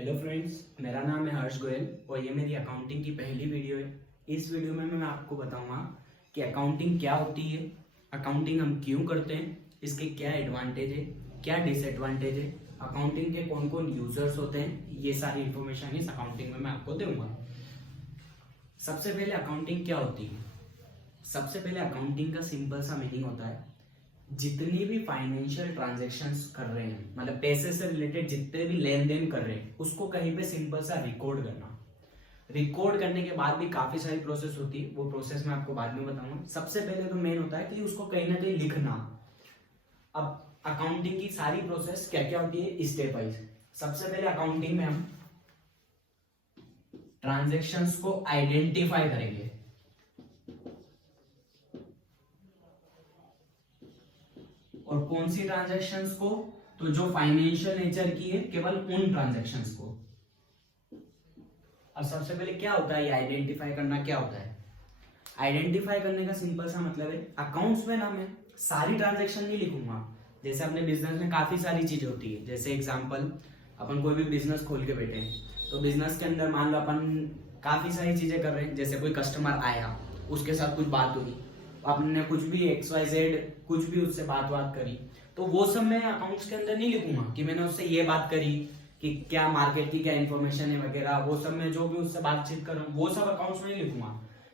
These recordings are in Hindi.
हेलो फ्रेंड्स, मेरा नाम है हर्ष गोयल और ये मेरी अकाउंटिंग की पहली वीडियो है। इस वीडियो में मैं आपको बताऊंगा कि अकाउंटिंग क्या होती है, अकाउंटिंग हम क्यों करते हैं, इसके क्या एडवांटेज है, क्या डिसएडवांटेज है, अकाउंटिंग के कौन कौन यूजर्स होते हैं, ये सारी इन्फॉर्मेशन इस अकाउंटिंग में मैं आपको दूंगा। सबसे पहले अकाउंटिंग क्या होती है? सबसे पहले अकाउंटिंग का सिंपल सा मीनिंग होता है जितनी भी फाइनेंशियल ट्रांजैक्शंस कर रहे हैं, मतलब पैसे से रिलेटेड जितने भी लेन देन कर रहे हैं, उसको कहीं पे सिंपल सा रिकॉर्ड करना। रिकॉर्ड करने के बाद भी काफी सारी प्रोसेस होती है, वो प्रोसेस मैं आपको बाद में बताऊंगा। सबसे पहले तो मेन होता है कि उसको कहीं ना कहीं लिखना। अब अकाउंटिंग की सारी प्रोसेस क्या क्या होती है स्टेप वाइज। सबसे पहले अकाउंटिंग में हम ट्रांजेक्शन्स को आइडेंटिफाई करेंगे। और कौन सी ट्रांजैक्शंस को? तो जो फाइनेंशियल नेचर की है, केवल उन ट्रांजैक्शंस को। अब सबसे पहले क्या होता है ये आइडेंटिफाई करना? क्या होता है आइडेंटिफाई करने का? सिंपल सा मतलब है अकाउंट्स में ना मैं सारी ट्रांजैक्शन नहीं लिखूंगा। जैसे अपने बिजनेस में काफी सारी चीजें होती है। जैसे एग्जांपल, अपन कोई भी बिजनेस खोल के बैठे हैं, तो बिजनेस के अंदर मान लो अपन काफी सारी चीजें कर रहे हैं। जैसे कोई कस्टमर आया, उसके साथ कुछ बात हुई, आपने कुछ भी XYZ कुछ भी उससे बात करी, तो वो सब मैं अकाउंट्स के अंदर नहीं लिखूंगा कि मैंने उससे ये बात करी कि क्या मार्केट की क्या इन्फॉर्मेशन है वगैरह। वो सब मैं जो भी उससे बातचीत कर रहा हूँ वो सब अकाउंट्स में नहीं लिखूंगा।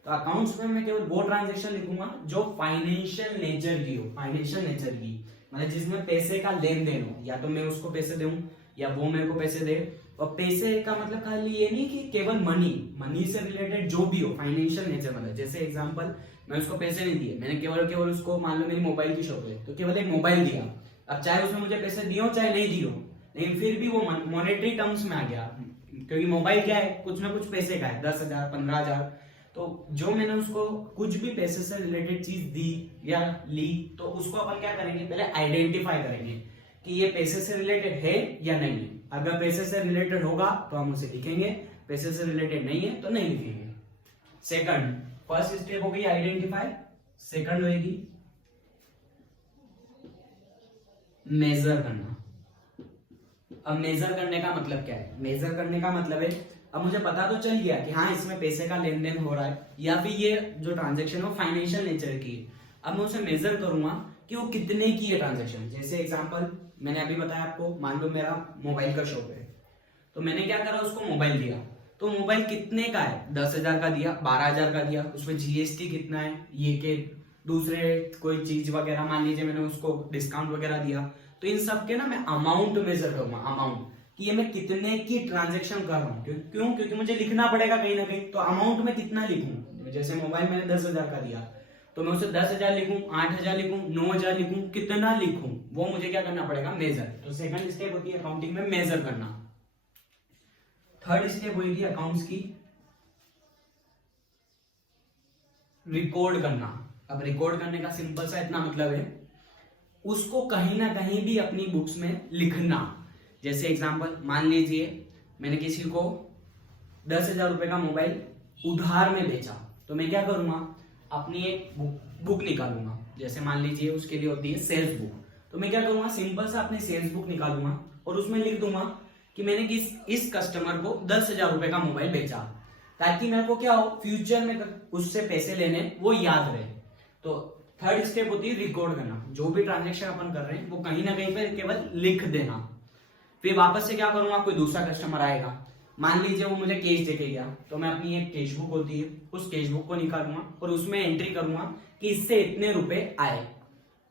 तो अकाउंट्स में मैं केवल वो ट्रांजेक्शन लिखूंगा जो फाइनेंशियल नेचर की हो। फाइनेंशियल नेचर की मतलब जिसमें पैसे का लेन देन हो, या तो मैं उसको पैसे दूं या वो मेरे को पैसे दे। और पैसे का मतलब खाली ये नहीं कि केवल मनी से रिलेटेड जो भी हो, फाइनेंशियल नेचर। मतलब जैसे एग्जांपल, मैं उसको पैसे नहीं दिए, मैंने केवल उसको, मान लो मेरी मोबाइल की शॉप है, तो केवल एक मोबाइल दिया। अब चाहे उसने मुझे पैसे दिए हो चाहे नहीं दिए हो, लेकिन फिर भी वो मॉनेटरी टर्म्स में आ गया, क्योंकि मोबाइल क्या है, कुछ ना कुछ पैसे का है, 10,000 15,000। तो जो मैंने उसको कुछ भी पैसे से रिलेटेड चीज दी या ली, तो उसको अपन क्या करेंगे, पहले आइडेंटिफाई करेंगे कि ये पैसे से रिलेटेड है या नहीं है। अगर पैसे से रिलेटेड होगा तो हम उसे लिखेंगे, पैसे से रिलेटेड नहीं है तो नहीं लिखेंगे। सेकंड, फर्स्ट स्टेप हो गई आइडेंटिफाई। सेकंड होगी मेजर करना। अब मेजर करने का मतलब क्या है? मेजर करने का मतलब है, अब मुझे पता तो चल गया कि हाँ इसमें पैसे का लेन देन हो रहा है, या फिर ये जो ट्रांजेक्शन है वो फाइनेंशियल नेचर की है। अब मैं उसे मेजर करूंगा कि वो कितने की है ट्रांजेक्शन। जैसे एग्जांपल मैंने अभी बताया आपको, मान लो मेरा मोबाइल का शॉप है, तो मैंने क्या करा, उसको मोबाइल दिया। तो मोबाइल कितने का है? 10,000 का दिया, 12,000 का दिया। उसमें GST कितना है, ये के दूसरे कोई चीज वगैरह, मान लीजिए मैंने उसको डिस्काउंट वगैरह दिया। तो इन सब के ना मैं अमाउंट मेजर करूंगा, अमाउंट कि ये मैं कितने की ट्रांजेक्शन कर रहा हूँ। क्यों? क्योंकि मुझे लिखना पड़ेगा कहीं ना कहीं। तो अमाउंट में कितना लिखूं? जैसे मोबाइल मैंने 10,000 का दिया, तो मैं उसे 10,000 लिखूं, 8,000 लिखूं, 9,000 लिखूं, कितना लिखूं, वो मुझे क्या करना पड़ेगा, मेजर। तो सेकंड स्टेप होती है अकाउंटिंग में मेजर करना। थर्ड स्टेप होगी अकाउंट्स की रिकॉर्ड करना। अब रिकॉर्ड करने का सिंपल सा इतना मतलब है, उसको कहीं ना कहीं भी अपनी बुक्स में लिखना। जैसे एग्जांपल, मान लीजिए मैंने किसी को 10,000 रुपए का मोबाइल उधार में बेचा, तो मैं क्या करूंगा, अपनी एक बुक निकालूंगा। जैसे मान लीजिए उसके लिए होती है सेल्स बुक, तो मैं क्या करूंगा, सिंपल सा अपनी सेल्स बुक निकालूंगा और उसमें लिख दूंगा कि मैंने इस कस्टमर को 10,000 रुपए का मोबाइल बेचा, ताकि मेरे को क्या हो, फ्यूचर में उससे पैसे लेने वो याद रहे। तो थर्ड स्टेप होती है रिकॉर्ड करना। जो भी ट्रांजेक्शन अपन कर रहे हैं वो कहीं ना कहीं पे केवल लिख देना। फिर वापस से क्या करूंगा, कोई दूसरा कस्टमर आएगा, मान लीजिए वो मुझे कैश देके गया, तो मैं अपनी एक कैश बुक होती है, उस कैश बुक को निकालूंगा और उसमें एंट्री करूंगा कि इससे इतने रुपए आए।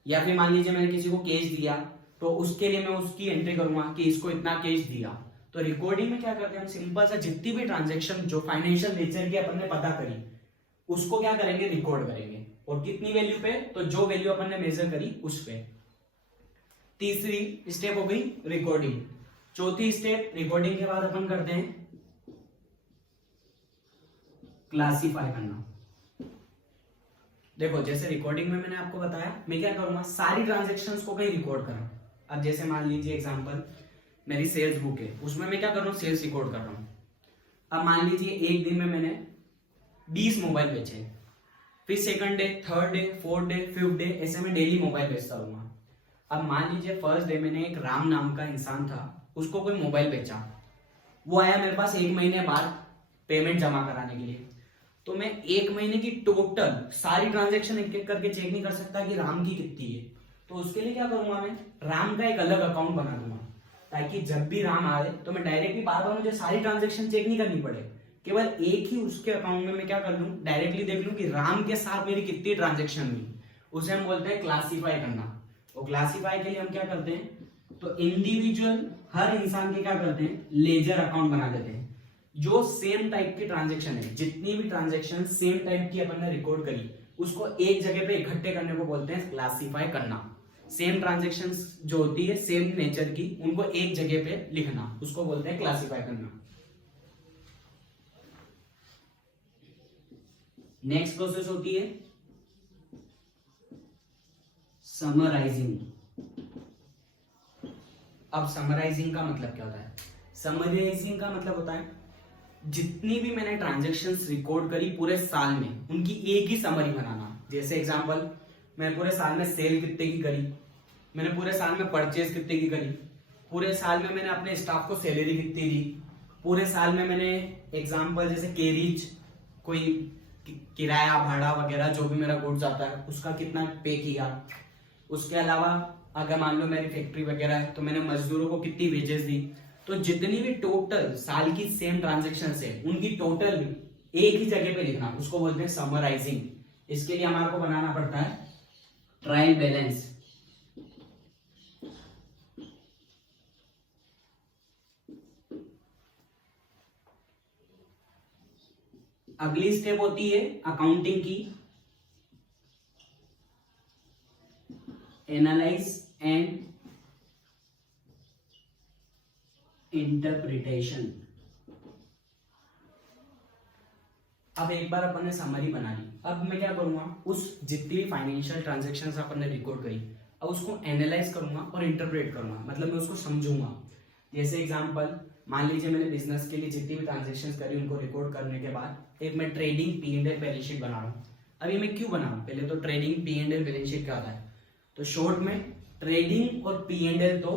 या फिर मान लीजिए मैंने किसी को कैश दिया, तो उसके लिए मैं उसकी एंट्री करूंगा कि इसको इतना कैश दिया। तो रिकॉर्डिंग में क्या करते हैं हम, सिंपल सा जितनी भी ट्रांजेक्शन जो फाइनेंशियल नेचर की अपन ने पता करी, उसको क्या करेंगे, रिकॉर्ड करेंगे। और कितनी वैल्यू पे? तो जो वैल्यू अपन ने मेजर करी उस पे। तीसरी स्टेप हो गई रिकॉर्डिंग। चौथी स्टेप, रिकॉर्डिंग के बाद अपन करते हैं क्लासिफाई करना। देखो जैसे रिकॉर्डिंग में मैंने आपको बताया, मैं क्या करूंगा, सारी ट्रांजेक्शन्स को कहीं रिकॉर्ड करूं। अब जैसे मान लीजिए एग्जांपल, मेरी सेल्स बुक है, उसमें मैं क्या कर रहा हूँ, सेल्स रिकॉर्ड कर रहा हूँ। अब मान लीजिए एक दिन में मैंने 20 मोबाइल बेचे, फिर second day, third day, fourth day, fifth day, ऐसे में डेली मोबाइल बेचता रहूंगा। अब मान लीजिए फर्स्ट डे मैंने एक राम नाम का इंसान था, उसको कोई मोबाइल बेचा, वो आया मेरे पास 1 महीने बाद पेमेंट जमा कराने के लिए। तो मैं 1 महीने की टोटल सारी ट्रांजेक्शन एक एक करके चेक नहीं कर सकता कि राम की कितनी है। तो उसके लिए क्या करूंगा, मैं राम का एक अलग अकाउंट बना दूंगा, ताकि जब भी राम आए तो मैं डायरेक्टली बार बार मुझे सारी ट्रांजेक्शन चेक नहीं करनी पड़े, केवल एक ही उसके अकाउंट में मैं क्या कर लूं, डायरेक्टली देख लूं कि राम के साथ मेरी कितनी ट्रांजेक्शन हुई। उसे हम बोलते हैं क्लासीफाई करना। और क्लासीफाई के लिए हम क्या करते हैं, तो इंडिविजुअल हर इंसान के क्या करते हैं, लेजर अकाउंट बना देते हैं। जो सेम टाइप की ट्रांजेक्शन है, जितनी भी ट्रांजेक्शन सेम टाइप की अपन ने रिकॉर्ड करी, उसको एक जगह पे इकट्ठे करने को बोलते हैं क्लासीफाई करना। सेम ट्रांजेक्शन जो होती है सेम नेचर की, उनको एक जगह पे लिखना, उसको बोलते हैं क्लासीफाई करना। नेक्स्ट प्रोसेस होती है समराइजिंग। अब समराइजिंग का मतलब क्या होता है, समराइजिंग का मतलब होता है जितनी भी मैंने ट्रांजैक्शंस रिकॉर्ड करी पूरे साल में, उनकी एक ही समरी बनाना। जैसे एग्जांपल, मैं पूरे साल में सेल कितने की करी, मैंने पूरे साल में परचेज कितने की करी, पूरे साल में मैंने अपने स्टाफ को सैलरी कितनी दी, पूरे साल में मैंने एग्जांपल जैसे कैरिज, कोई किराया भाड़ा वगैरह जो भी मेरा गुड्स आता है उसका कितना पे किया। उसके अलावा अगर मान लो मेरी फैक्ट्री वगैरह है तो मैंने मजदूरों को कितनी वेजेस दी। तो जितनी भी टोटल साल की सेम ट्रांजेक्शन है उनकी टोटल एक ही जगह पे लिखना, उसको बोलते हैं समराइजिंग। इसके लिए हमारे को बनाना पड़ता है ट्रायल बैलेंस। अगली स्टेप होती है अकाउंटिंग की, एनालाइज एंड इंटरप्रिटेशन। अब एक बार अपन ने समरी बना ली, अब मैं क्या करूंगा, उस जितनी भी फाइनेंशियल ट्रांजैक्शंस अपन ने रिकॉर्ड करी, अब उसको एनालाइज करूंगा और इंटरप्रेट करूंगा, मतलब मैं उसको समझूंगा। जैसे एग्जांपल, मान लीजिए मैंने बिजनेस के लिए जितनी भी ट्रांजैक्शंस करी उनको रिकॉर्ड करने के बाद एक मैं ट्रेडिंग P&L बैलेंस शीट बना रहा हूँ। अब ये मैं क्यों बना रहा हूँ, पहले तो ट्रेडिंग P&L बैलेंस शीट क्या होता है, तो शॉर्ट में ट्रेडिंग और P&L तो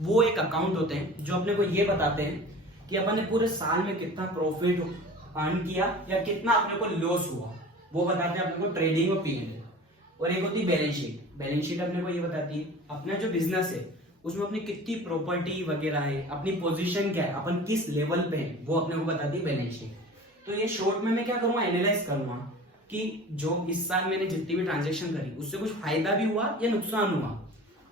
वो एक अकाउंट होते हैं जो अपने को ये बताते हैं कि अपन ने पूरे साल में कितना प्रॉफिट अर्न किया या कितना अपने को लॉस हुआ, वो बताते हैं अपने को ट्रेडिंग और P&L। और एक होती है बैलेंस शीट। बैलेंस शीट अपने को ये बताती है अपना जो बिजनेस है उसमें अपनी कितनी प्रॉपर्टी वगैरह है, अपनी पोजीशन क्या है, अपन किस लेवल पे है, वो अपने को बताती है बैलेंस शीट। तो ये शॉर्ट में मैं क्या करूंगा, एनालाइज करूंगा कि जो इस साल मैंने जितनी भी ट्रांजैक्शन करी उससे कुछ फायदा भी हुआ या नुकसान हुआ।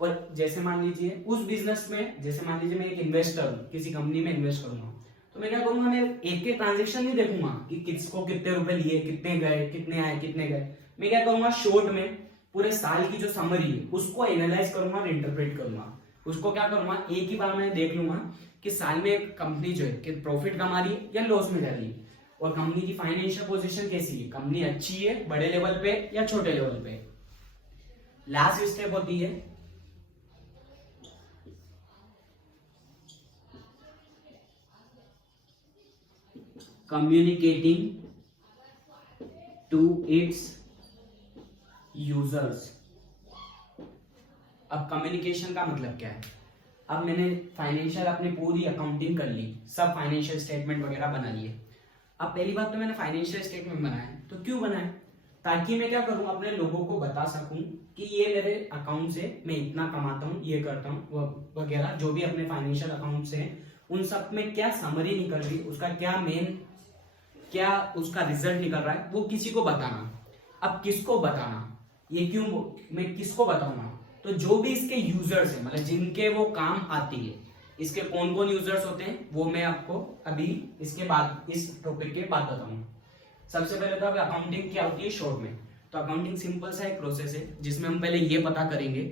और जैसे मान लीजिए उस बिजनेस में, जैसे मान लीजिए मैं एक इन्वेस्टर हूँ, किसी कंपनी में इन्वेस्ट करूंगा, तो मैं क्या करूंगा, मैं एक एक ट्रांजेक्शन नहीं देखूंगा कि किसको कितने रुपए लिए, कितने गए, कितने आए, कितने गए। मैं क्या करूंगा, शॉर्ट में पूरे साल की जो समरी है उसको एनालाइज करूंगा और इंटरप्रेट करूंगा। उसको क्या करूंगा, एक ही बार मैं देख लूंगा कि साल में एक कंपनी जो है कि प्रॉफिट कमा रही है या लॉस में जा रही है, और कंपनी की फाइनेंशियल पोजीशन कैसी है, कंपनी अच्छी है बड़े लेवल पे या छोटे लेवल पे। लास्ट स्टेप होती है कम्युनिकेटिंग टू इट्स यूजर्स। अब कम्युनिकेशन का मतलब क्या है, अब मैंने फाइनेंशियल अपनी पूरी अकाउंटिंग कर ली, सब फाइनेंशियल स्टेटमेंट वगैरह बना लिए। अब पहली बात तो मैंने फाइनेंशियल स्टेटमेंट बनाया, तो क्यों बनाया, ताकि मैं क्या करूं, अपने लोगों को बता सकूं कि ये मेरे अकाउंट से मैं इतना कमाता हूं, ये करता हूं वगैरह, जो भी अपने फाइनेंशियल अकाउंट से उन सब में क्या समरी निकल रही, उसका क्या उसका रिजल्ट निकल रहा है, वो किसी को बताना। अब किसको बताना, ये क्यों मैं किसको बताऊंगा, तो जो भी इसके यूजर्स हैं, मतलब जिनके वो काम आती है, इसके कौन कौन यूजर्स होते हैं वो मैं आपको अभी इसके बाद इस टॉपिक के बाद बताऊंगा। सबसे पहले तो अकाउंटिंग क्या होती है शॉर्ट में, तो अकाउंटिंग सिंपल सा एक प्रोसेस है जिसमें हम पहले ये पता करेंगे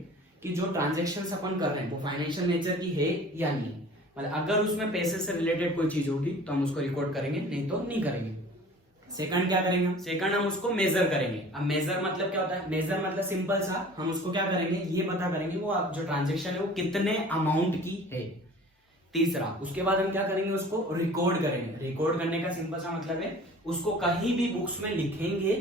कि जो ट्रांजेक्शन अपन कर रहे हैं वो फाइनेंशियल नेचर की है या नहीं। मतलब अगर उसमें पैसे से रिलेटेड कोई चीज होगी तो हम उसको रिकॉर्ड करेंगे, नहीं तो नहीं करेंगे। सेकंड क्या करेंगे, सेकंड हम उसको मेजर करेंगे। अब मेजर मतलब क्या होता है, मेजर मतलब सिंपल सा हम उसको क्या करेंगे, ये पता करेंगे वो जो ट्रांजेक्शन है वो कितने अमाउंट की है। तीसरा, उसके बाद हम क्या करेंगे, उसको रिकॉर्ड करेंगे। रिकॉर्ड करने का सिंपल सा मतलब है उसको कहीं भी बुक्स में लिखेंगे,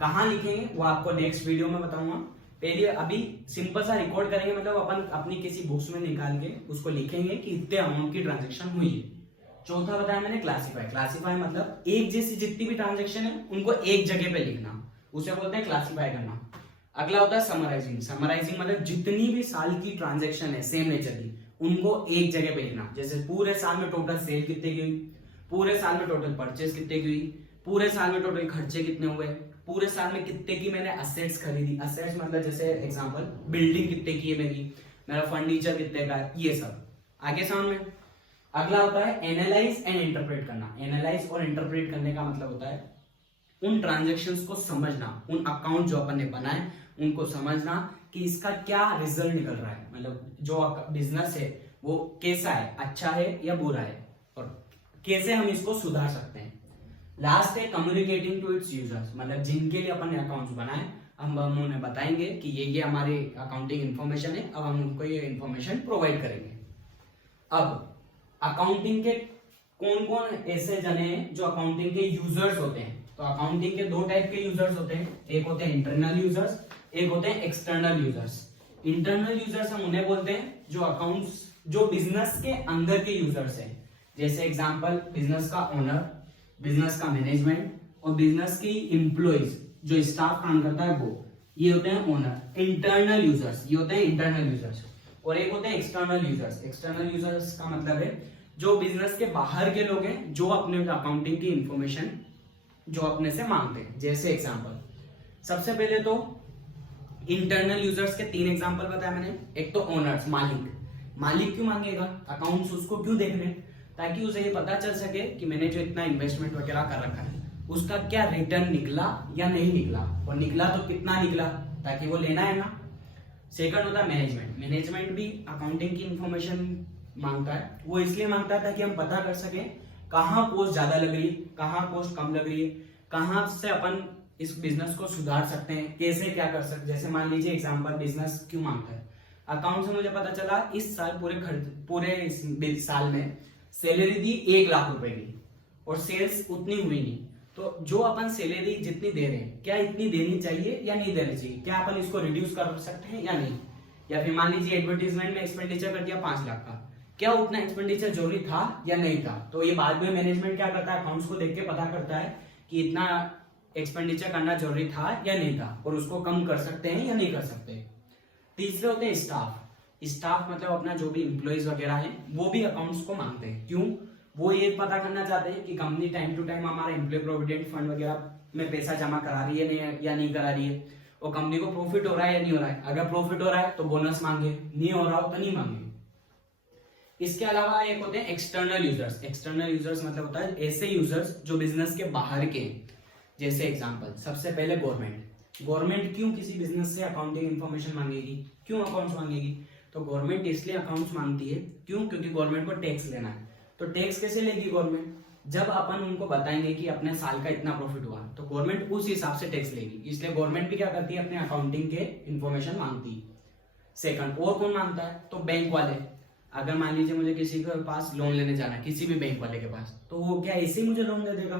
कहाँ लिखेंगे वो आपको नेक्स्ट वीडियो में बताऊंगा। पहले अभी सिंपल सा रिकॉर्ड करेंगे, मतलब अपन अपनी किसी बुक्स में निकाल के उसको लिखेंगे कि इतने अमाउंट की ट्रांजेक्शन हुई है। चौथा बताया मैंने क्लासीफाई। क्लासीफाई मतलब एक जैसी जितनी भी ट्रांजेक्शन है उनको एक जगह पे लिखना, उसे बोलते हैं क्लासीफाई करना। अगला होता है समराइजिंग। समराइजिंग मतलब जितनी भी साल की ट्रांजेक्शन है सेम नेचर की, उनको एक जगह पे लिखना। जैसे पूरे साल में टोटल सेल कितने की हुई, पूरे साल में टोटल परचेज कितने की हुई, पूरे साल में टोटल खर्चे कितने हुए, पूरे साल में कितने की मैंने असेट्स खरीदी। असेट्स मतलब जैसे एग्जांपल बिल्डिंग कितने की है मेरा फर्नीचर कितने का है, ये सब। आगे समझ में। अगला होता है एनालाइज एंड इंटरप्रेट करना। एनालाइज और इंटरप्रेट करने का मतलब होता है उन ट्रांजेक्शन्स को समझना, उन अकाउंट जो अपन ने बनाए उनको समझना कि इसका क्या रिजल्ट निकल रहा है, मतलब जो बिजनेस है वो कैसा है, अच्छा है या बुरा है, और कैसे हम इसको सुधार सकते हैं। लास्ट है कम्युनिकेटिंग टू इट्स यूजर्स, मतलब जिनके लिए अपन ने अकाउंट्स बनाए हम उन्हें बताएंगे कि ये हमारी अकाउंटिंग इन्फॉर्मेशन है, अब हम उनको ये इन्फॉर्मेशन प्रोवाइड करेंगे। अब अकाउंटिंग के कौन कौन ऐसे जने हैं जो अकाउंटिंग के यूजर्स होते हैं। तो अकाउंटिंग के दो टाइप के यूजर्स होते हैं, एक होते हैं इंटरनल यूजर्स, एक होते हैं एक्सटर्नल यूजर्स। इंटरनल यूजर्स हम उन्हें बोलते हैं जो अकाउंट्स जो बिजनेस के अंदर के यूजर्स हैं। जैसे एग्जांपल बिजनेस का ओनर, बिजनेस का मैनेजमेंट और बिजनेस की एम्प्लॉइज जो स्टाफ काम करता है वो, ये होते हैं ओनर। इंटरनल यूजर्स ये होते हैं इंटरनल यूजर्स। और एक होते हैं एक्सटर्नल यूजर्स। एक्सटर्नल यूजर्स का मतलब है जो बिजनेस के बाहर के लोग हैं जो अपने अकाउंटिंग की इंफॉर्मेशन जो अपने से मांगते हैं। जैसे एग्जांपल सबसे पहले तो इंटरनल यूजर्स के 3 एग्जांपल बताया मैंने। एक तो ओनर्स, मालिक क्यों मांगेगा अकाउंट्स, उसको क्यों देखने, ताकि उसे ये पता चल सके कि मैंने जो इतना इन्वेस्टमेंट वगैरह कर रखा है उसका क्या रिटर्न निकला या नहीं निकला, और निकला तो कितना निकला, ताकि वो लेना है ना। सेकंड होता है मैनेजमेंट भी अकाउंटिंग की इंफॉर्मेशन मांगता है। वो इसलिए मांगता है ताकि हम पता कर सके कहाँ कॉस्ट ज्यादा लग रही है, कहाँ कॉस्ट कम लग रही है, कहाँ से अपन इस बिजनेस को सुधार सकते हैं, कैसे क्या कर सकते हैं। जैसे मान लीजिए एग्जांपल बिजनेस क्यों मांगता है, अकाउंट से मुझे पता चला इस साल पूरे इस साल में सैलरी दी 1 लाख रुपए की और सेल्स उतनी हुई नहीं। तो जो अपन सैलरी जितनी दे रहे हैं क्या इतनी देनी चाहिए या नहीं देनी चाहिए, क्या अपन इसको रिड्यूस कर सकते हैं या नहीं। या फिर मान लीजिए एडवर्टीजमेंट में एक्सपेंडिचर कर दिया 5 लाख का, क्या उतना एक्सपेंडिचर जरूरी था या नहीं था। तो ये बाद में मैनेजमेंट क्या करता है, अकाउंट्स को देख के पता करता है कि इतना एक्सपेंडिचर करना जरूरी था या नहीं था, और उसको कम कर सकते हैं या नहीं कर सकते। तीसरे होते हैं स्टाफ मतलब अपना जो भी एम्प्लॉइज वगैरह है वो भी अकाउंट्स को मांगते हैं। क्यों, वो ये पता करना चाहते हैं कि कंपनी टाइम टू टाइम हमारा एम्प्लॉय प्रोविडेंट फंड वगैरह में पैसा जमा करा रही है या नहीं करा रही है, और कंपनी को प्रॉफिट हो रहा है या नहीं हो रहा है। अगर प्रॉफिट हो रहा है तो बोनस मांगे, नहीं हो रहा हो तो नहीं मांगे। इसके अलावा एक होते हैं एक्सटर्नल यूजर्स। एक्सटर्नल यूजर्स मतलब होता है ऐसे यूजर्स जो बिजनेस के बाहर के। जैसे एग्जांपल सबसे पहले गवर्नमेंट क्यों किसी बिजनेस से अकाउंटिंग इंफॉर्मेशन मांगेगी, क्यों अकाउंट्स मांगेगी। तो गवर्नमेंट इसलिए अकाउंट्स मांगती है क्यों, क्योंकि गवर्नमेंट को टैक्स लेना है। तो टैक्स कैसे लेगी गवर्नमेंट, जब अपन उनको बताएंगे कि अपने साल का इतना प्रॉफिट हुआ तो गवर्नमेंट उस हिसाब से टैक्स लेगी। इसलिए गवर्नमेंट भी क्या करती है, अपने अकाउंटिंग के इंफॉर्मेशन मांगती है। सेकंड और कौन मांगता है, तो बैंक वाले। अगर मान लीजिए मुझे किसी के पास लोन लेने जाना है, किसी भी बैंक वाले के पास, तो वो क्या ऐसे ही मुझे लोन दे देगा।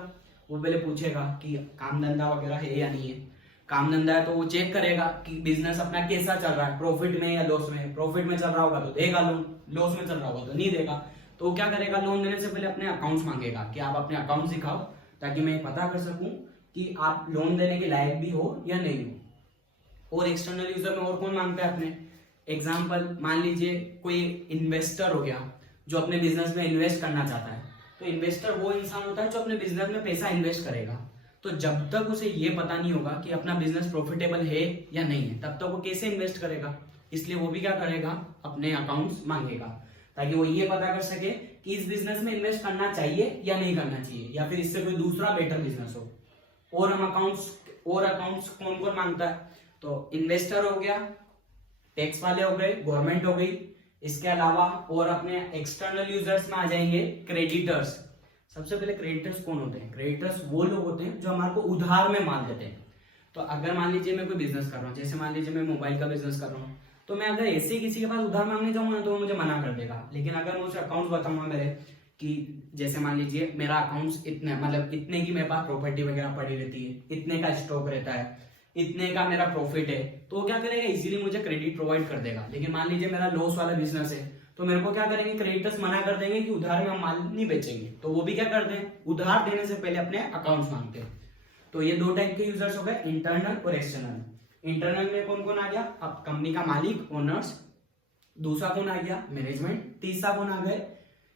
वो पहले पूछेगा कि काम धंधा वगैरह है या नहीं है। काम धंधा है तो वो चेक करेगा कि बिजनेस अपना कैसा चल रहा है, प्रॉफिट में या लॉस में। प्रॉफिट में चल रहा होगा तो देगा लोन, लॉस में चल रहा होगा तो नहीं देगा। तो वो क्या करेगा, लोन देने से पहले अपने अकाउंट्स मांगेगा कि आप अपने अकाउंट्स दिखाओ ताकि मैं पता कर सकूं कि आप लोन देने के लायक भी हो या नहीं हो। और एक्सटर्नल यूजर में और कौन मांगता है अपने, एग्जाम्पल मान लीजिए कोई इन्वेस्टर हो गया जो अपने बिजनेस में इन्वेस्ट करना चाहता है। तो इन्वेस्टर वो इंसान होता है जो अपने बिजनेस में पैसा इन्वेस्ट करेगा। तो जब तक उसे ये पता नहीं होगा कि अपना बिजनेस प्रॉफिटेबल है या नहीं है, तब तक वो कैसे इन्वेस्ट करेगा। इसलिए वो भी क्या करेगा, अपने अकाउंट्स मांगेगा ताकि वो ये पता कर सके कि इस बिजनेस में इन्वेस्ट करना चाहिए या नहीं करना चाहिए, या फिर इससे कोई दूसरा बेटर बिजनेस हो। और हम अकाउंट्स कौन कौन मांगता है, तो इन्वेस्टर हो गया, टैक्स वाले हो गए, गवर्नमेंट हो गई। इसके अलावा और अपने एक्सटर्नल यूजर्स में आ जाएंगे क्रेडिटर्स। सबसे पहले क्रेडिटर्स कौन होते हैं, क्रेडिटर्स वो लोग होते हैं जो हमारे को उधार में माल देते हैं। तो अगर मान लीजिए मैं कोई बिजनेस कर रहा हूँ, जैसे मान लीजिए मैं मोबाइल का बिजनेस कर रहा हूँ, तो मैं अगर ऐसे ही किसी के पास उधार मांगने जाऊंगा तो वो मुझे मना कर देगा। लेकिन अगर मैं उसे अकाउंट्स बताऊंगा मेरे कि जैसे मान लीजिए मेरा अकाउंट्स इतने मतलब इतने की मेरे पास प्रॉपर्टी वगैरह पड़ी रहती है, इतने का स्टॉक रहता है, इतने का मेरा प्रॉफिट है, तो वो क्या करेगा, इजीली मुझे क्रेडिट प्रोवाइड कर देगा। लेकिन मान लीजिए मेरा लॉस वाला बिजनेस है, तो मेरे को क्या करेंगे, क्रेडिटर्स मना कर देंगे कि उधार में हम माल नहीं बेचेंगे। तो वो भी क्या करते हैं, उधार देने से पहले अपने अकाउंट्स मांगते हैं। तो ये दो टाइप के यूजर्स हो गए, इंटरनल और एक्सटर्नल। इंटरनल में कौन कौन आ गया, अब कंपनी का मालिक, ओनर्स। दूसरा कौन आ गया, मैनेजमेंट। तीसरा कौन आ गए,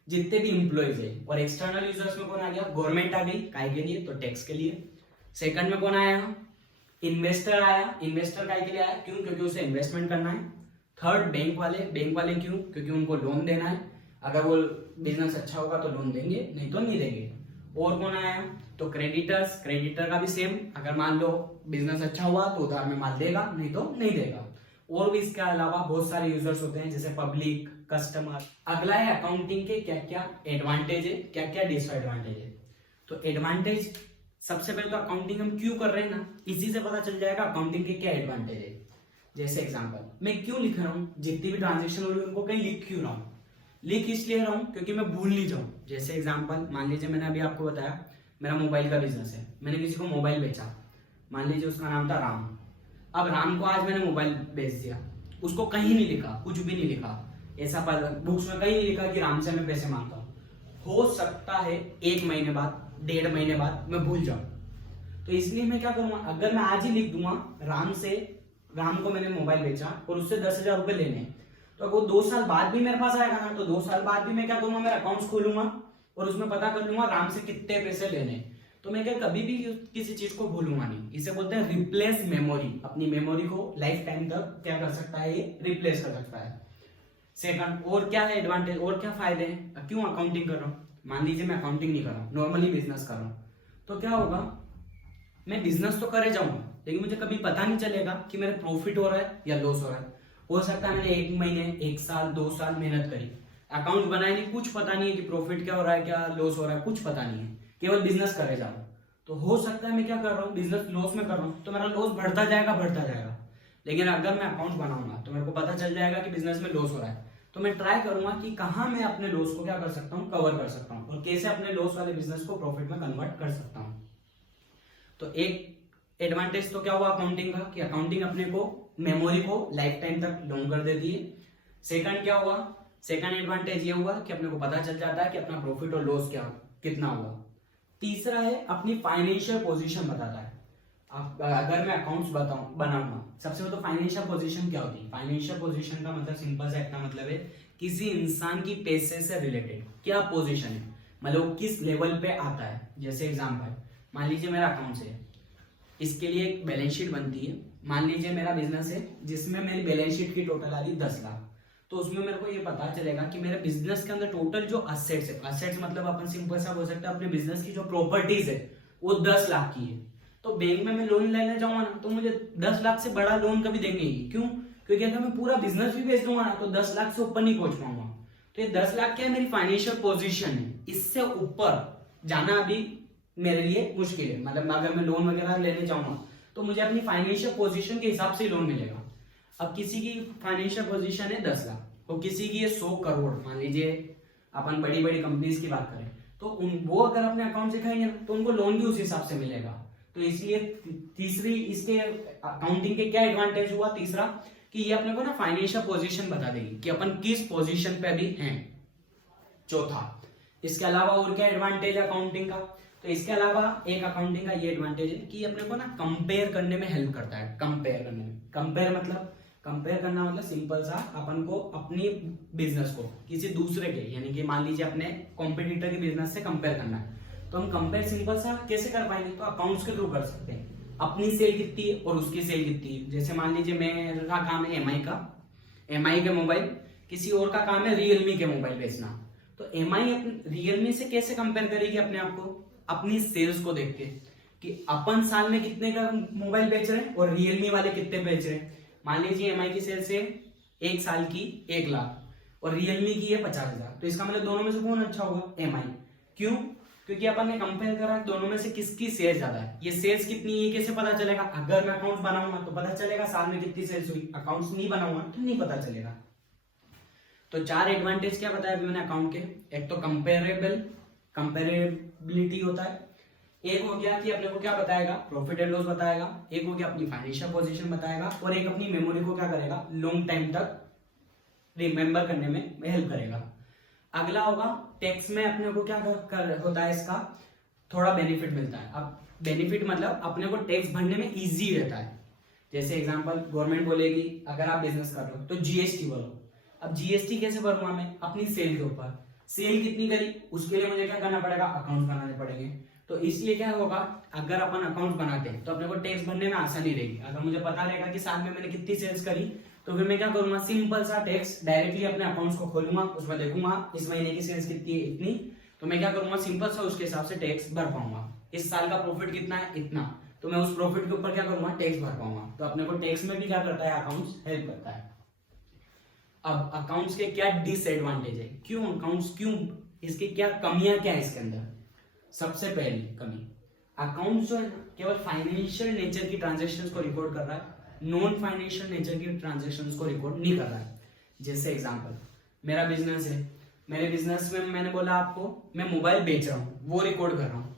जितने भी इंप्लॉइज है। और एक्सटर्नल यूजर्स में कौन आ गया, गवर्नमेंट आ गई, काय के लिए, तो टैक्स के लिए। सेकंड में कौन आया, इन्वेस्टर आया। इन्वेस्टर काय के लिए आया, क्यों, क्योंकि उसे इन्वेस्टमेंट करना है। थर्ड बैंक वाले। बैंक वाले क्यों, क्योंकि उनको लोन देना है, अगर वो बिजनेस अच्छा होगा तो लोन देंगे, नहीं तो नहीं देंगे। और कौन आया, तो क्रेडिटर्स। क्रेडिटर का भी सेम, अगर मान लो बिजनेस अच्छा हुआ तो उधार में माल देगा, नहीं तो नहीं देगा। और भी इसके अलावा बहुत सारे यूजर्स होते हैं, जैसे पब्लिक, कस्टमर। अगला है अकाउंटिंग के क्या क्या एडवांटेज है, क्या क्या डिसएडवांटेज है। तो एडवांटेज, सबसे पहले तो अकाउंटिंग हम क्यों कर रहे हैं ना, इसी से पता चल जाएगा अकाउंटिंग के क्या एडवांटेज है। जैसे एग्जांपल, मैं क्यों लिख रहा हूँ, जितनी भी ट्रांजेक्शन हो रही है उनको कहीं लिख क्यों रहा हूँ, लिख इसलिए रहा हूँ क्योंकि मैं भूल नहीं जाऊँ। जैसे एग्जांपल, मान लीजिए मैंने अभी आपको बताया मेरा मोबाइल का बिजनेस है, मैंने किसी को मोबाइल बेचा, मान लीजिए उसका नाम था राम। अब राम को आज मैंने मोबाइल बेच दिया, उसको कहीं नहीं लिखा, कुछ भी नहीं लिखा, ऐसा बुक्स में कहीं नहीं लिखा कि राम से मैं पैसे मांगता हूँ। हो सकता है 1 महीने बाद, 1.5 महीने बाद मैं भूल जाऊं, तो इसलिए मैं क्या करूंगा, अगर मैं आज ही लिख दूंगा राम को मैंने मोबाइल बेचा और उससे 10,000 रुपए लेने हैं, तो अगर वो 2 साल बाद भी मेरे पास आएगा ना, तो 2 साल बाद भी मैं क्या करूंगा, मेरा अकाउंट्स खोलूंगा और उसमें पता कर लूंगा राम से कितने पैसे लेने हैं। तो मैं क्या कभी भी किसी चीज को भूलूंगा नहीं। इसे बोलते हैं रिप्लेस मेमोरी। अपनी मेमोरी को लाइफ टाइम तक क्या कर सकता है, ये रिप्लेस कर सकता है। सेकंड, और क्या है एडवांटेज, और क्या फायदे हैं, क्यों अकाउंटिंग कर रहा हूँ। मान लीजिए मैं अकाउंटिंग नहीं कर रहा हूँ, नॉर्मली बिजनेस कर रहा हूँ, तो क्या होगा, मैं बिजनेस तो करे जाऊंगा लेकिन मुझे कभी पता नहीं चलेगा कि मेरा प्रॉफिट हो रहा है या लॉस हो रहा है। हो सकता है मैंने 1 महीने, 1 साल, 2 साल मेहनत करी, अकाउंट बनाया नहीं, कुछ पता नहीं है कि प्रॉफिट क्या हो रहा है, क्या लॉस हो रहा है, कुछ पता नहीं है, केवल बिजनेस करे जा रहा हूँ। तो हो सकता है मैं क्या कर रहा हूँ, बिजनेस लॉस में कर रहा हूँ, तो मेरा लॉस बढ़ता जाएगा बढ़ता जाएगा। लेकिन अगर मैं अकाउंट बनाऊंगा तो मेरे को पता चल जाएगा कि बिजनेस में लॉस हो रहा है, तो मैं ट्राई करूंगा कि कहाँ मैं अपने लॉस को क्या कर सकता हूँ, कवर कर सकता हूँ, और कैसे अपने लॉस वाले बिजनेस को प्रॉफिट में कन्वर्ट कर सकता हूँ। तो एक एडवांटेज तो क्या हुआ अकाउंटिंग का, कि अकाउंटिंग अपने को मेमोरी को लाइफ टाइम तक लॉन्ग कर देती है। सेकंड क्या हुआ, सेकंड एडवांटेज ये हुआ कि अपने को पता चल जाता है कि अपना प्रॉफिट और लॉस क्या कितना हुआ। तीसरा है अपनी फाइनेंशियल पोजीशन बताता है। अगर मैं अकाउंट्स बनाऊंगा, सबसे पहले तो फाइनेंशियल पोजीशन क्या होती है। फाइनेंशियल पोजीशन का मतलब सिंपल सा इतना मतलब है, किसी इंसान की पैसे से रिलेटेड क्या पोजीशन है, मतलब किस लेवल पे आता है। जैसे एग्जांपल, मान लीजिए मेरा अकाउंट्स है, इसके लिए एक बैलेंस शीट बनती है। मान लीजिए मेरा बिजनेस है जिसमें मेरी बैलेंस शीट की टोटल आ रही 10 लाख, तो उसमें मेरे को ये पता चलेगा कि मेरे बिजनेस के अंदर टोटल जो असेट्स है, असेट्स मतलब अपन सिंपल सा बोल सकते हैं अपने बिजनेस की जो प्रॉपर्टीज है वो 10 लाख की है। तो बैंक में मैं लोन लेने जाऊंगा ना, तो मुझे 10 लाख से बड़ा लोन कभी देंगे ही, क्यों, क्योंकि अगर मैं पूरा बिजनेस भी बेच दूंगा ना तो 10 लाख से ऊपर नहीं पहुंच पाऊंगा। तो ये 10 लाख क्या है, मेरी फाइनेंशियल पोजीशन है, इससे ऊपर जाना अभी मेरे लिए मुश्किल है। मतलब अगर मैं लोन वगैरह लेने जाऊंगा तो मुझे अपनी फाइनेंशियल पोजीशन के हिसाब से लोन मिलेगा। अब किसी की फाइनेंशियल पोजीशन है 10 लाख और किसी की है 100 करोड़, मान लीजिए अपन बड़ी बड़ी कंपनीज की बात करें, तो वो अगर अपने अकाउंट दिखाएंगे तो उनको लोन भी उस हिसाब से मिलेगा। तो इसलिए तीसरी इसके अकाउंटिंग के क्या एडवांटेज हुआ, तीसरा, कि ये अपने को ना फाइनेंशियल पोजीशन बता देगी कि अपन किस पोजीशन पे अभी हैं। चौथा, इसके अलावा और क्या एडवांटेज है अकाउंटिंग का, तो इसके अलावा एक अकाउंटिंग का ये एडवांटेज है कि अपने को ना कंपेयर करने में हेल्प करता है। कंपेयर करने में, कंपेयर करना मतलब सिंपल सा, अपन को अपनी बिजनेस को किसी दूसरे के, यानी कि मान लीजिए अपने कॉम्पिटिटर के बिजनेस से कंपेयर करना है, तो हम कंपेयर सिंपल सा कैसे कर पाएंगे, तो अकाउंट्स के थ्रू कर सकते हैं। अपनी सेल कितनी है और उसकी सेल कितनी है। जैसे मान लीजिए मेरा काम है एमआई के मोबाइल, किसी और का काम है रियलमी के मोबाइल बेचना, तो एमआई रियलमी से कैसे कंपेयर करेगी अपने आप को, अपनी सेल्स को देख के कि अपन साल में कितने का मोबाइल बेच रहे हैं और रियलमी वाले कितने बेच रहे हैं। मान लीजिए एमआई की सेल्स है 1 साल की 1 लाख और रियलमी की है 50,000, तो इसका मतलब दोनों में से कौन अच्छा होगा, एमआई। क्यों, क्योंकि अपन ने कंपेयर करा दोनों में से किसकी सेल्स ज्यादा है। ये सेल्स कितनी है कैसे पता चलेगा, अगर मैं अकाउंट बनाऊंगा तो पता चलेगा साल में कितनी सेल्स हुई, अकाउंट्स नहीं बनाऊंगा तो नहीं पता चलेगा। तो 4 एडवांटेज क्या बताया मैंने अकाउंट के, एक तो कंपेरेबिलिटी होता है, एक हो गया कि अपने को क्या बताएगा, प्रॉफिट एंड लॉस बताएगा, एक हो गया अपनी फाइनेंशियल पोजीशन बताएगा, और एक अपनी मेमोरी को क्या करेगा, लॉन्ग टाइम तक रिमेंबर करने में हेल्प करेगा। अगला होगा टैक्स में अपने को क्या होता है, इसका थोड़ा बेनिफिट मिलता है। अब बेनिफिट मतलब अपने को टैक्स भरने में इजी रहता है। जैसे एग्जांपल गवर्नमेंट बोलेगी अगर आप बिजनेस कर रहे हो तो जीएसटी भरो। अब जीएसटी कैसे भरूंगा मैं, अपनी सेल के ऊपर। सेल कितनी करी उसके लिए मुझे क्या करना पड़ेगा, अकाउंट बनाने पड़ेंगे। तो इसलिए क्या होगा, अगर अपन अकाउंट बनाते हैं तो अपने को टैक्स भरने में आसानी रहेगी। अगर मुझे पता रहेगा कि साल में मैंने कितनी सेल्स करी, तो फिर मैं क्या करूंगा, सिंपल सा टैक्स डायरेक्टली अपने अकाउंट्स को खोलूंगा, उसमें देखूंगा इस महीने की सेल्स कितनी है, इतनी, तो मैं क्या करूंगा, सिंपल सा उसके हिसाब से टैक्स भर पाऊंगा। इस साल का प्रॉफिट कितना है, इतना, तो मैं उस प्रॉफिट के ऊपर क्या करूंगा, टैक्स भर पाऊंगा। तो अपने को टैक्स में भी क्या करता है, अकाउंट्स हेल्प करता है। अब अकाउंट्स के क्या डिसएडवांटेज है, क्यों अकाउंट्स, क्यों इसकी क्या कमियां क्या है इसके अंदर। सबसे पहली कमी, अकाउंट्स जो है केवल फाइनेंशियल नेचर की ट्रांजैक्शंस को रिकॉर्ड कर रहा है, नॉन फाइनेंशियल नेचर की ट्रांजैक्शंस को रिकॉर्ड नहीं कर रहा है। जैसे एग्जांपल, मेरा बिजनेस है, मेरे बिजनेस में मैंने बोला आपको मैं मोबाइल बेच रहा हूँ, वो रिकॉर्ड कर रहा हूँ,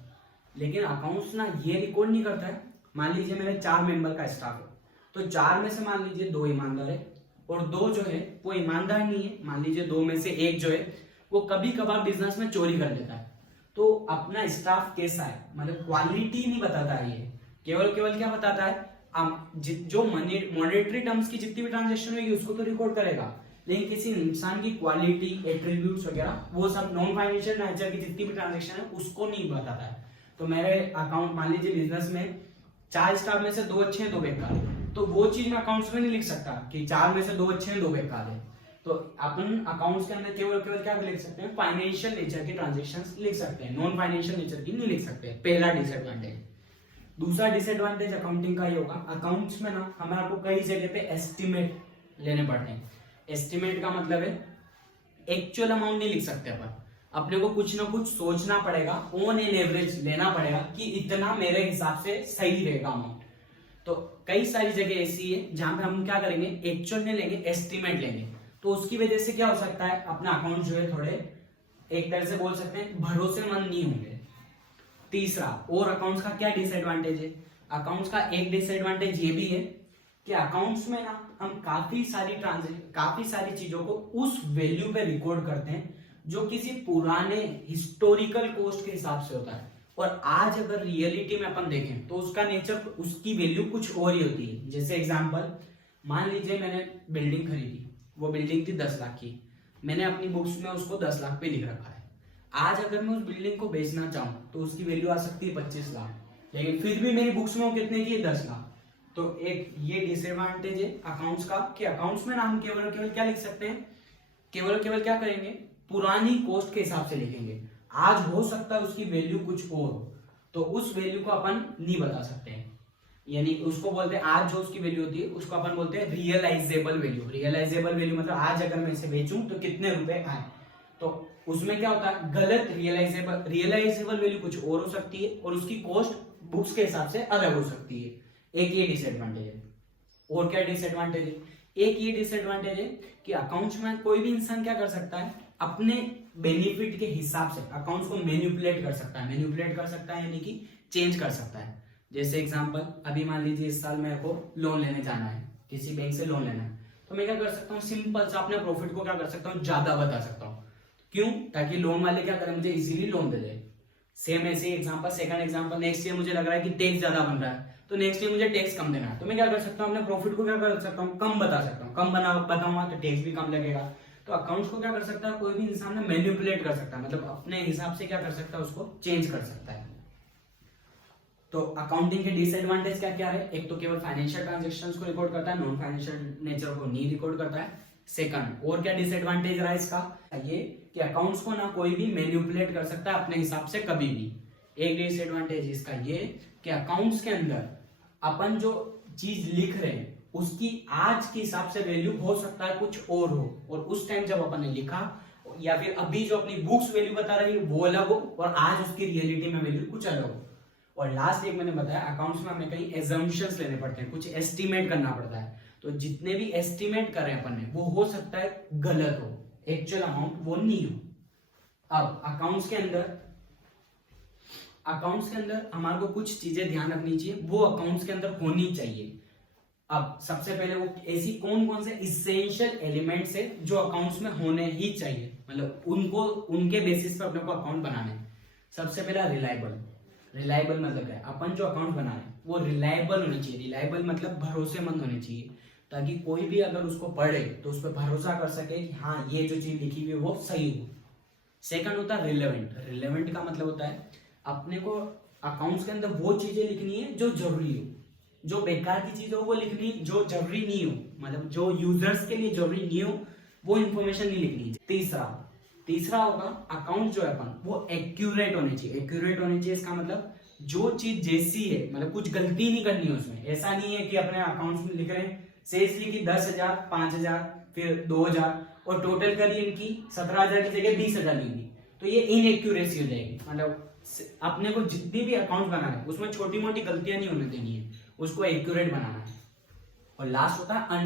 लेकिन अकाउंट्स ना ये रिकॉर्ड नहीं करता है। मान लीजिए मेरे 4 मेंबर का स्टाफ है, तो 4 में से मान लीजिए 2 ईमानदार है और 2 जो है वो ईमानदार नहीं है। मान लीजिए 2 में से एक जो है वो कभी कभार बिजनेस में चोरी कर लेता है। तो अपना स्टाफ कैसा है, मतलब क्वालिटी नहीं बताता है ये, केवल केवल क्या बताता है, जो मॉनेटरी टर्म्स की जितनी भी ट्रांजेक्शन होगी उसको तो रिकॉर्ड करेगा, लेकिन किसी इंसान की क्वालिटी, एट्रीब्यूट्स वगैरह वो सब नॉन फाइनेंशियल नेचर की जितनी भी ट्रांजेक्शन है उसको नहीं बताता है। तो मेरे अकाउंट, मान लीजिए बिजनेस में 4 स्टाफ में से 2 अच्छे हैं 2 बेकार, तो वो चीज मैं अकाउंट्स में नहीं लिख सकता कि 4 में से 2 अच्छे हैं 2 बेकार है। तो अपन अकाउंट्स के अंदर केवल केवल क्या लिख सकते हैं, फाइनेंशियल नेचर की ट्रांजेक्शंस लिख सकते हैं, नॉन फाइनेंशियल नेचर की नहीं लिख सकते। पहला डिसएडवांटेज। दूसरा डिसएडवांटेज अकाउंटिंग का ये होगा, अकाउंट्स में ना हमें आपको कई जगह पे एस्टिमेट लेने पड़ते हैं। एस्टिमेट का मतलब है एक्चुअल अमाउंट नहीं लिख सकते अपन, अपने को कुछ ना कुछ सोचना पड़ेगा, ऑन एन एवरेज लेना पड़ेगा कि इतना मेरे हिसाब से सही रहेगा अमाउंट। तो कई सारी जगह ऐसी है जहां पे हम क्या करेंगे, एक्चुअल नहीं लेंगे, एस्टिमेट लेंगे। तो उसकी वजह से क्या हो सकता है, अपना अकाउंट जो है थोड़े एक तरह से बोल सकते हैं भरोसेमंद नहीं होंगे। तीसरा, और अकाउंट्स का क्या डिसएडवांटेज है, अकाउंट्स का एक डिसएडवांटेज ये भी है कि अकाउंट्स में ना हम काफी सारी चीजों को उस वैल्यू पे रिकॉर्ड करते हैं जो किसी पुराने हिस्टोरिकल कॉस्ट के हिसाब से होता है, और आज अगर रियलिटी में अपन देखें तो उसका नेचर, उसकी वैल्यू कुछ और ही होती है। जैसे एग्जांपल, मान लीजिए मैंने बिल्डिंग खरीदी, वो बिल्डिंग थी 10 लाख की, मैंने अपनी बुक्स में उसको 10 लाख पे लिख रखा है। आज अगर मैं उस बिल्डिंग को बेचना चाहूं तो उसकी वैल्यू आ सकती है 25 लाख, लेकिन फिर भी मेरी बुक्स में वो कितने की है, 10 लाख। तो एक ये डिसएडवांटेज है अकाउंट्स का कि अकाउंट्स में ना हम केवल केवल क्या लिख सकते हैं, केवल केवल क्या करेंगे, पुरानी कॉस्ट के हिसाब से लिखेंगे। आज हो सकता है उसकी वैल्यू कुछ और हो, तो उस वैल्यू को अपन नहीं बता सकते हैं, यानी उसको बोलते हैं, आज जो उसकी वैल्यू होती है उसको अपन बोलते हैं रियलाइजेबल वैल्यू। रियलाइजेबल वैल्यू मतलब आज अगर मैं इसे बेचूं तो कितने रुपए आए। तो उसमें क्या होता है, गलत रियलाइजेबल वैल्यू कुछ और हो सकती है और उसकी कॉस्ट बुक्स के हिसाब से अलग हो सकती है। एक ये डिसएडवांटेज है। और क्या डिसएडवांटेज है, एक ये डिसएडवांटेज है कि अकाउंट्स में कोई भी इंसान क्या कर सकता है, अपने बेनिफिट के हिसाब से अकाउंट्स को मैनिपुलेट कर सकता है, यानी कि चेंज कर सकता है। जैसे एग्जांपल, अभी मान लीजिए इस साल मेरे को लोन लेने जाना है, किसी बैंक से लोन लेना है, तो मैं क्या कर सकता हूँ, सिंपल सा अपने प्रॉफिट को क्या कर सकता हूँ, ज्यादा बता सकता हूँ। क्यों, ताकि लोन वाले क्या करें, मुझे इजीली लोन दे दे। सेम ऐसे example, second example, next year मुझे लग रहा है कि टैक्स ज्यादा बन रहा है, तो नेक्स्ट ईयर मुझे टैक्स कम देना है, तो मैं क्या कर सकता हूँ, अपने प्रॉफिट को क्या कर सकता हूँ, कम बता सकता हूँ। कम बताऊंगा तो टैक्स भी कम लगेगा। तो अकाउंट्स को क्या कर सकता है, कोई भी इंसान ना मैनिपुलेट कर सकता है, मतलब अपने हिसाब से क्या कर सकता है, उसको चेंज कर सकता है। तो अकाउंटिंग के डिसएडवांटेज क्या क्या है, एक तो केवल फाइनेंशियल ट्रांजैक्शंस को रिकॉर्ड करता है, नॉन फाइनेंशियल नेचर को नहीं रिकॉर्ड करता है। सेकंड, और क्या डिसएडवांटेज रहा इसका, ये कि अकाउंट्स को ना कोई भी मैनिपुलेट कर सकता है अपने हिसाब से कभी भी। एक डिसएडवांटेज इसका ये कि अकाउंट्स के अंदर अपन जो चीज लिख रहे हैं उसकी आज के हिसाब से वैल्यू हो सकता है कुछ और हो, और उस टाइम जब अपन ने लिखा या फिर अभी जो अपनी बुक्स वैल्यू बता रही है वो अलग हो, और आज उसकी रियलिटी में वैल्यू कुछ अलग हो। और लास्ट एक मैंने बताया, अकाउंट्स में हमें कहीं एजम्पशंस लेने पड़ते हैं, कुछ एस्टिमेट करना पड़ता है। तो जितने भी एस्टिमेट कर रहे हैं अपन ने वो हो सकता है गलत हो, एक्चुअल अमाउंट वो नहीं हो। अब अकाउंट्स के अंदर अकाउंट्स के अंदर हमारे को कुछ चीजें ध्यान रखनी चाहिए, वो अकाउंट्स के अंदर होनी चाहिए। अब सबसे पहले वो ऐसी कौन कौन से इसेंशियल एलिमेंट्स है जो अकाउंट्स में होने ही चाहिए, मतलब उनको उनके बेसिस पे अपने को अकाउंट बनाना है। सबसे पहला रिलायबल मतलब क्या है, अपन जो अकाउंट बना रहे हैं वो रिलायबल होनी चाहिए। रिलायबल मतलब भरोसेमंद होनी चाहिए, ताकि कोई भी अगर उसको पढ़े तो उस पर भरोसा कर सके कि हाँ ये जो चीज लिखी हुई है वो सही हो। सेकंड होता है रिलेवेंट का मतलब होता है अपने को अकाउंट्स के अंदर वो चीजें लिखनी है जो जरूरी हो, जो बेकार की चीज हो वो लिखनी जो जरूरी नहीं हो, मतलब जो यूजर्स के लिए जरूरी नहीं हो वो इंफॉर्मेशन नहीं लिखनी। तीसरा होगा अकाउंट जो है अपन वो एक्यूरेट होने चाहिए। इसका मतलब जो चीज जैसी है, मतलब कुछ गलती नहीं करनी है उसमें। ऐसा नहीं है कि अपने अकाउंट्स में लिख रहे हैं सेल्स लिखी 10,000, 5,000, फिर 2,000 और टोटल करी इनकी 17,000 की जगह 20,000 लिखी, तो ये इनएक्यूरेसी हो जाएगी। मतलब अपने को जितनी भी अकाउंट बनाना है उसमें छोटी मोटी गलतियां नहीं होने देनी है, उसको एक्यूरेट बनाना है। और लास्ट होता है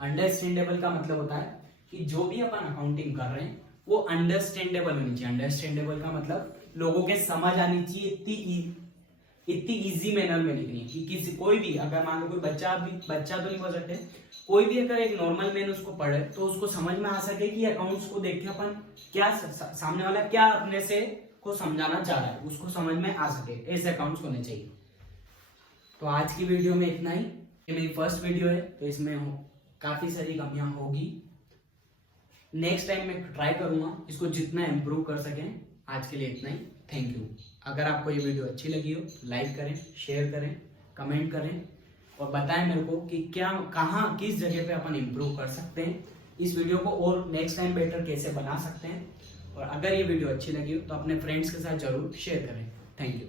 अंडरस्टैंडेबल का मतलब होता है कि जो भी अपन अकाउंटिंग कर रहे हैं वो अंडरस्टैंडेबल होनी चाहिए। अंडरस्टैंडेबल का मतलब लोगों के समझ आनी चाहिए, इतनी इजी मैनर में लिखनी है कि किसी कोई भी अगर मान लो कोई बच्चा तो नहीं बोल सकते, कोई भी अगर एक नॉर्मल मैन उसको पढ़े तो उसको समझ में आ सके कि अकाउंट्स को देख के अपन क्या सामने वाला क्या अपने से को समझाना चाह रहा है, उसको समझ में आ सके। ऐसे अकाउंट्स होने चाहिए। तो आज की वीडियो में इतना ही। ये मेरी फर्स्ट वीडियो है तो इसमें काफी सारी कमियां होगी। नेक्स्ट टाइम मैं ट्राई करूंगा इसको जितना इम्प्रूव कर सकें। आज के लिए इतना ही, थैंक यू। अगर आपको ये वीडियो अच्छी लगी हो लाइक करें, शेयर करें, कमेंट करें और बताएं मेरे को कि क्या कहाँ किस जगह पे अपन इम्प्रूव कर सकते हैं, इस वीडियो को और नेक्स्ट टाइम बेटर कैसे बना सकते हैं। और अगर ये वीडियो अच्छी लगी हो तो अपने फ्रेंड्स के साथ जरूर शेयर करें। Thank you.